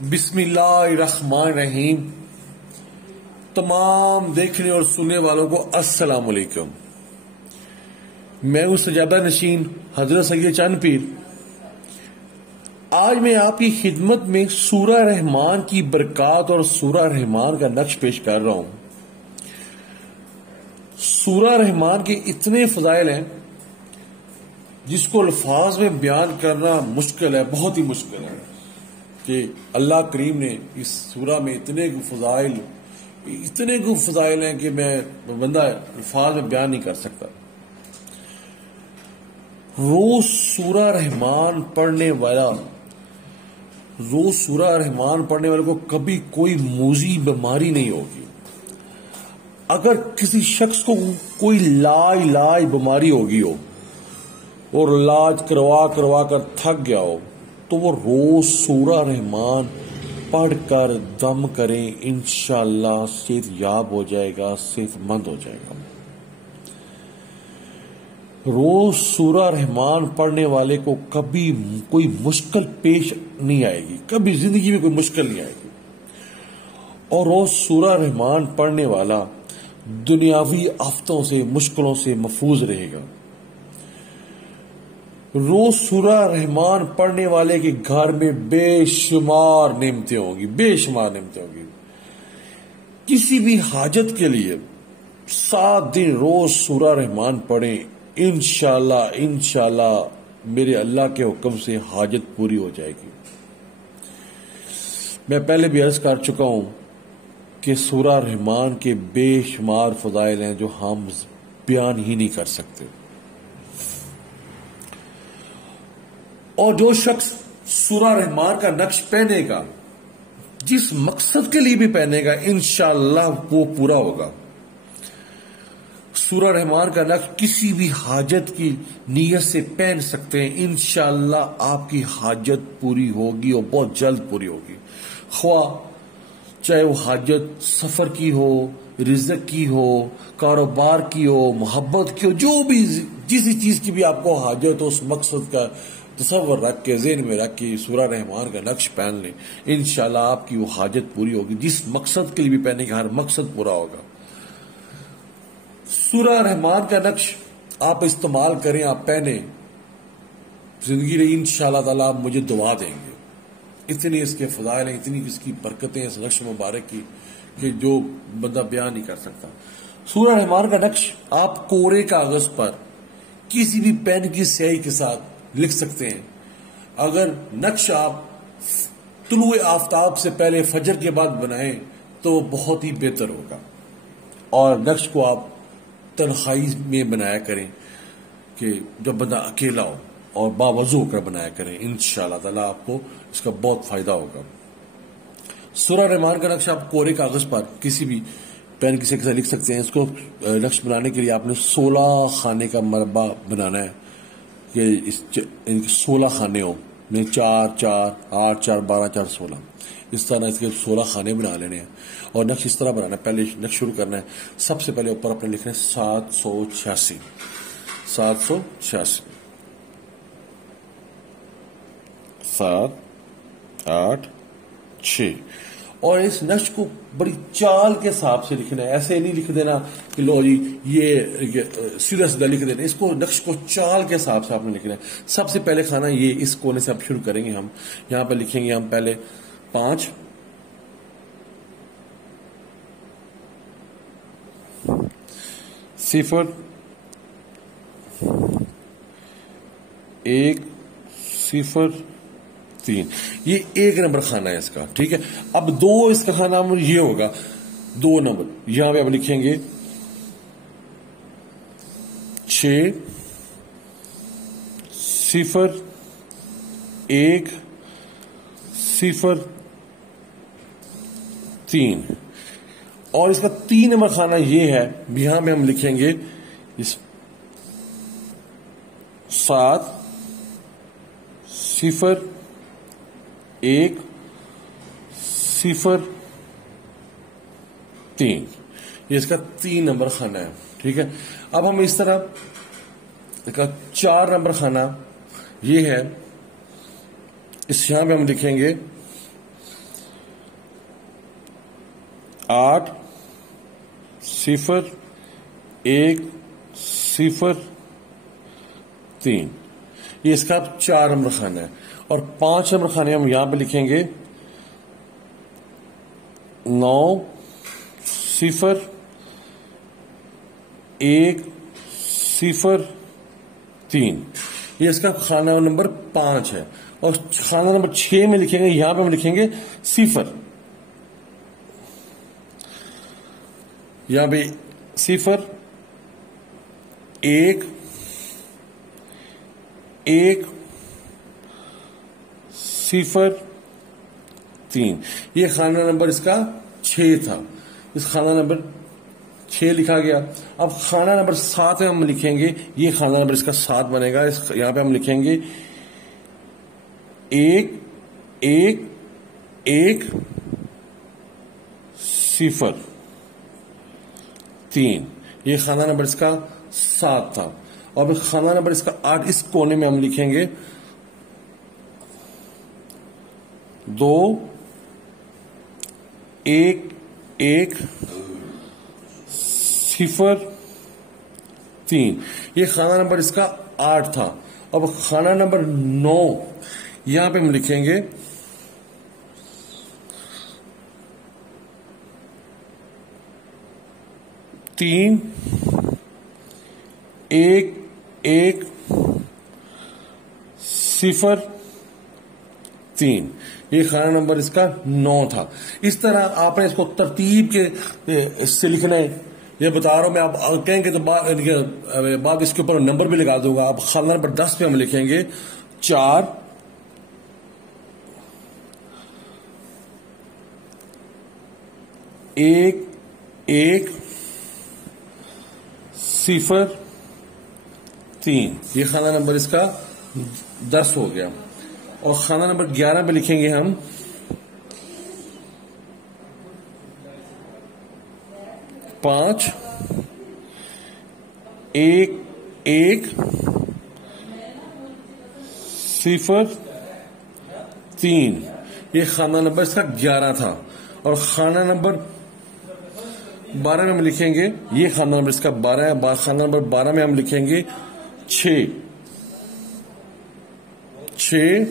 بسم اللہ الرحمن الرحیم۔ تمام دیکھنے اور سننے والوں کو السلام علیکم۔ میں ہوں سجادہ نشین حضرت سید چاند پیر۔ آج میں آپ کی خدمت میں سورہ رحمان کی برکات اور سورہ رحمان کا نقش پیش کر رہا ہوں۔ سورہ رحمان کے اتنے فضائل ہیں جس کو الفاظ میں بیان کرنا مشکل ہے، بہت ہی مشکل ہے، کہ اللہ کریم نے اس سورہ میں اتنے فضائل ہیں کہ میں بندہ الفاظ میں بیان نہیں کر سکتا۔ روز سورہ رحمان پڑھنے والے کو کبھی کوئی موذی بیماری نہیں ہوگی۔ اگر کسی شخص کو کوئی لا علاج بیماری ہوگی ہو اور علاج کروا کر تھک گیا ہو تو وہ روز سورہ رحمان پڑھ کر دم کریں، انشاءاللہ صحت یاب ہو جائے گا، صحت مند ہو جائے گا۔ روز سورہ رحمان پڑھنے والے کو کبھی کوئی مشکل پیش نہیں آئے گی، کبھی زندگی میں کوئی مشکل نہیں آئے گی، اور روز سورہ رحمان پڑھنے والا دنیاوی آفتوں سے، مشکلوں سے محفوظ رہے گا۔ روز سورہ رحمان پڑھنے والے کے گھر میں بے شمار نعمتیں ہوں گی۔ کسی بھی حاجت کے لیے 7 دن روز سورہ رحمان پڑھیں، انشاءاللہ میرے اللہ کے حکم سے حاجت پوری ہو جائے گی۔ میں پہلے بھی عرض کر چکا ہوں کہ سورہ رحمان کے بے شمار فضائل ہیں جو ہم بیان ہی نہیں کر سکتے، اور جو شخص سورہ رحمان کا نقش پہنے گا، جس مقصد کے لیے بھی پہنے گا، انشاءاللہ وہ پورا ہوگا۔ سورہ رحمان کا نقش کسی بھی حاجت کی نیت سے پہن سکتے ہیں، انشاءاللہ آپ کی حاجت پوری ہوگی اور بہت جلد پوری ہوگی، خواہ چاہے وہ حاجت سفر کی ہو، رزق کی ہو، کاروبار کی ہو، محبت کی ہو، جو بھی جس چیز کی بھی آپ کو حاجت ہو، اس مقصد کا تصور رکھ کے، ذہن میں رکھ کے سورہ رحمان کا نقش پہن لیں، انشاءاللہ آپ کی وہ حاجت پوری ہوگی۔ جس مقصد کے لیے بھی پہنے گا، ہر مقصد پورا ہوگا۔ سورہ رحمان کا نقش آپ استعمال کریں، آپ پہنیں، زندگی میں انشاءاللہ تعالیٰ آپ مجھے دعا دیں گے۔ اتنی اس کے فضائل ہیں، اتنی اس کی برکتیں اس نقش مبارک کی کہ جو بندہ بیان نہیں کر سکتا۔ سورہ رحمان کا نقش آپ کورے کاغذ پر کسی بھی پین کی سیاہی کے ساتھ لکھ سکتے ہیں۔ اگر نقش آپ طلوع آفتاب سے پہلے فجر کے بعد بنائیں تو بہت ہی بہتر ہوگا، اور نقش کو آپ تنہائی میں بنایا کریں، کہ جب بندہ اکیلا ہو، اور باوضو ہو کر بنایا کریں، انشاءاللہ تعالیٰ آپ کو اس کا بہت فائدہ ہوگا۔ سورہ رحمان کا نقش آپ کورے کاغذ پر کسی بھی پین کی سیاہی کے ساتھ لکھ سکتے ہیں۔ اس کو نقش بنانے کے لیے آپ نے 16 خانے کا مربع بنانا ہے، کہ 16 خانے ہوں، 4 4 8 4 12 4 16، اس طرح اس کے 16 خانے بنا لینے ہیں، اور نقش اس طرح بنانا ہے۔ پہلے نقش شروع کرنا ہے، سب سے پہلے اوپر اپنے لکھنا ہے 786 7 8 6، اور اس نقش کو بڑی چال کے حساب سے لکھنا ہے۔ ایسے نہیں لکھ دینا کہ لو جی یہ سیدھا لکھ دینا، اس کو نقش کو چال کے حساب سے آپ نے لکھنا ہے۔ سب سے پہلے کھانا یہ اس کونے سے اب شروع کریں گے، ہم یہاں پہ لکھیں گے، ہم پہلے 5 0 1 0 3، یہ 1 نمبر خانہ ہے اس کا، ٹھیک ہے۔ اب 2 اس کا خانہ یہ ہوگا، 2 نمبر یہاں پہ اب لکھیں گے 6 0 1 0 3، اور اس کا 3 نمبر خانہ یہ ہے، یہاں پہ ہم لکھیں گے 7 0 1 0 3، یہ اس کا 3 نمبر خانہ ہے، ٹھیک ہے۔ اب ہم اس طرح اس کا 4 نمبر خانہ یہ ہے، اس یہاں پہ ہم لکھیں گے 8 0 1 0 3. یہ اس کا 4 نمبر خانہ ہے. اور 5 نمبر خانے ہم یہاں پہ لکھیں گے 9 0 1 0 3. یہ اس کا خانہ نمبر 5 ہے. اور خانہ نمبر 6 میں لکھیں گے، یہاں پہ ہم لکھیں گے 0. یہاں پہ 0 1 1 0 3. یہ خانہ نمبر اس کا 6 تھا. اس خانہ نمبر 6 لکھا گیا. اب خانہ نمبر 7 میں ہم لکھیں گے، یہ خانہ نمبر اس کا 7 بنے گا. یہاں پہ ہم لکھیں گے 1 1 1 0 3. یہ خانہ نمبر اس کا 7 تھا. اور خانہ نمبر اس کا 8 اس کونے میں ہم لکھیں گے 2 1 1 0 3. یہ خانہ نمبر اس کا 8 تھا. اب خانہ نمبر 9 یہاں پہ ہم لکھیں گے 3 1 1 0 3. یہ خانہ نمبر اس کا 9 تھا. اس طرح آپ نے اس کو ترتیب کے سے لکھنا ہے. یہ بتا رہا ہوں میں، آپ کہیں گے تو بعد اس کے اوپر نمبر بھی لگا دوں گا. اب خانہ نمبر 10 پہ ہم لکھیں گے 4 1 1 0 3. یہ خانہ نمبر اس کا 10 ہو گیا. اور خانہ نمبر 11 پہ لکھیں گے ہم 5 1 1 0 3. یہ خانہ نمبر اس کا 11 تھا. اور خانہ نمبر 12 میں ہم لکھیں گے، یہ خانہ نمبر اس کا 12 ہے. خانہ نمبر 12 میں ہم لکھیں گے 6 6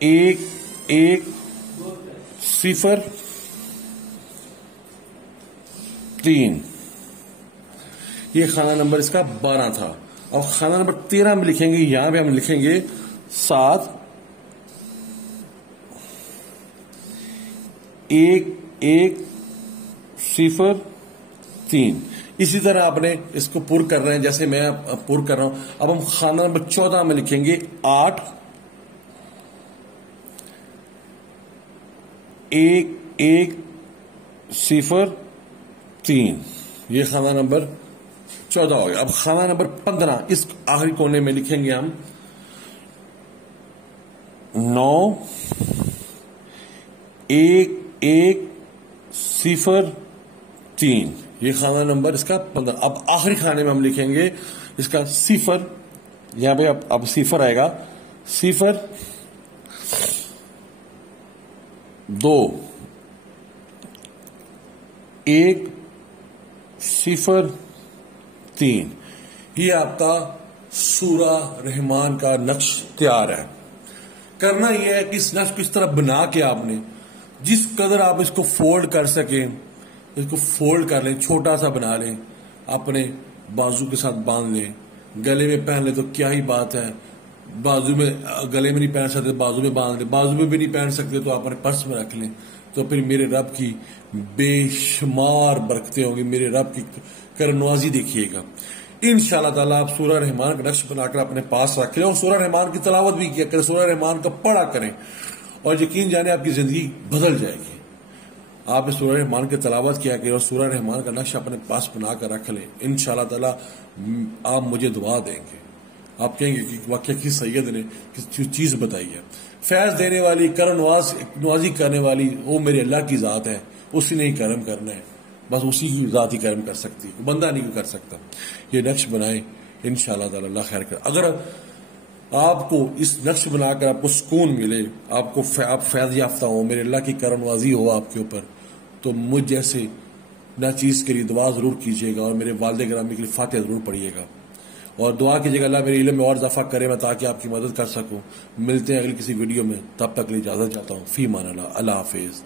1 1 0 3. یہ خانہ نمبر اس کا 12 تھا. اور خانہ نمبر 13 میں لکھیں گے، یہاں پہ ہم لکھیں گے 7 1 1 0 3. اسی طرح آپ نے اس کو پر کر رہے ہیں جیسے میں پر کر رہا ہوں. اب ہم خانہ نمبر 14 میں لکھیں گے 8 1 1 0 3. یہ خانہ نمبر 14 ہو گیا. اب خانہ نمبر 15 اس آخری کونے میں لکھیں گے ہم 9 1 1 0 3. یہ خانہ نمبر اس کا 15. اب آخری خانے میں ہم لکھیں گے اس کا 0. یہاں پہ اب 0 آئے گا 0 2 1 0 3. یہ آپ کا سورہ رحمان کا نقش تیار ہے. کرنا یہ ہے کہ اس نقش کو اس طرح بنا کے آپ نے جس قدر آپ اس کو فولڈ کر سکیں اس کو فولڈ کر لیں، چھوٹا سا بنا لیں، اپنے بازو کے ساتھ باندھ لیں. گلے میں پہن لیں تو کیا ہی بات ہے. بازو میں گلے میں نہیں پہن سکتے بازو میں باندھ لیں، بازو میں بھی نہیں پہن سکتے تو اپنے پرس میں رکھ لیں. تو پھر میرے رب کی بے شمار برکتیں ہوں گی. میرے رب کی کرم نوازی دیکھیے گا. انشاءاللہ تعالیٰ آپ سورہ رحمان کا نقش بنا کر اپنے پاس رکھیں اور سورہ رحمان کی تلاوت بھی کیا کریں، سورہ رحمان کا پڑھا کریں اور یقین جانے آپ کی زندگی بدل جائے گی. آپ سورہ رحمان کی تلاوت کیا کریں اور سورہ رحمان کا نقش اپنے پاس بنا کر رکھ لیں. انشاءاللہ تعالیٰ آپ مجھے دعا دیں گے. آپ کہیں گے کہ واقعہ کی سید نے کس چیز بتائی ہے. فیض دینے والی، کرم نوازی کرنے والی وہ میرے اللہ کی ذات ہے. اسی نے ہی کرم کرنا ہے، بس اسی کی ذات ہی کرم کر سکتی ہے، بندہ نہیں کر سکتا. یہ نقش بنائیں، انشاءاللہ تعالی اللہ خیر کرے. اگر آپ کو اس نقش بنا کر آپ کو سکون ملے، آپ فیض یافتہ ہو، میرے اللہ کی کرم نوازی ہو آپ کے اوپر، تو مجھ جیسے ناچیز کے لیے دعا ضرور کیجیے گا، اور میرے والد گرامی کے لیے فاتحہ ضرور پڑھیے گا، اور دعا کیجیے گا اللہ میرے علم میں اور اضافہ کرے میں تاکہ آپ کی مدد کر سکوں۔ ملتے ہیں اگلی کسی ویڈیو میں، تب تک کے لیے اجازت چاہتا ہوں۔ فی امان اللہ، اللہ حافظ۔